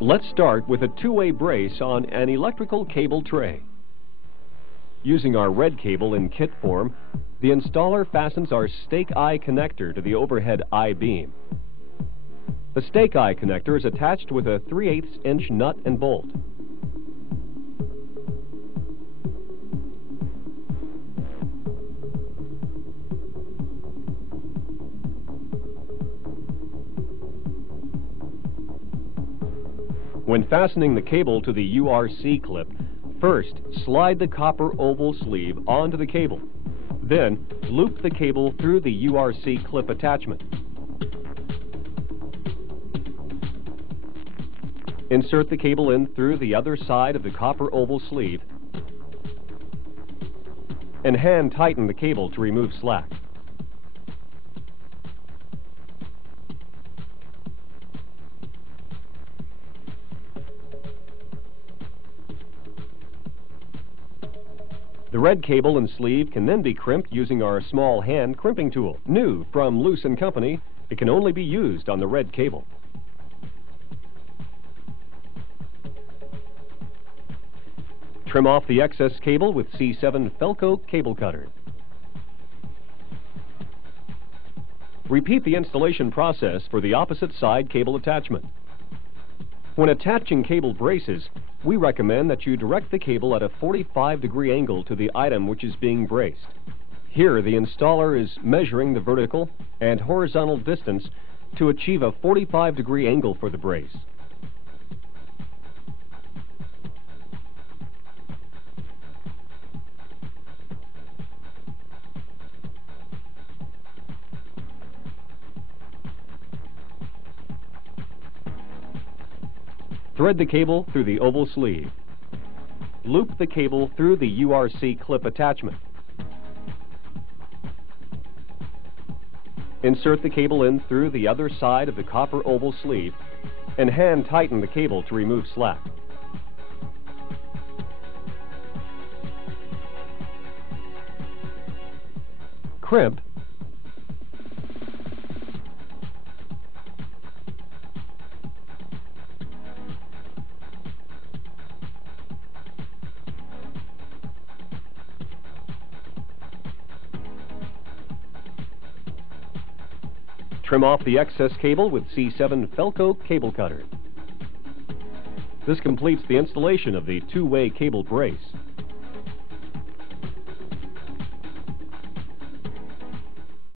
Let's start with a two-way brace on an electrical cable tray. Using our red cable in kit form, the installer fastens our stake eye connector to the overhead I-beam. The stake eye connector is attached with a 3/8 inch nut and bolt. When fastening the cable to the URC clip, first slide the copper oval sleeve onto the cable. Then loop the cable through the URC clip attachment. Insert the cable in through the other side of the copper oval sleeve and hand tighten the cable to remove slack. The red cable and sleeve can then be crimped using our small hand crimping tool. New from Loose & Company, it can only be used on the red cable. Trim off the excess cable with C7 Felco cable cutter. Repeat the installation process for the opposite side cable attachment. When attaching cable braces, we recommend that you direct the cable at a 45-degree angle to the item which is being braced. Here, the installer is measuring the vertical and horizontal distance to achieve a 45-degree angle for the brace. Thread the cable through the oval sleeve. Loop the cable through the URC clip attachment. Insert the cable in through the other side of the copper oval sleeve and hand tighten the cable to remove slack. Crimp. Trim off the excess cable with C7 Felco cable cutter. This completes the installation of the two-way cable brace.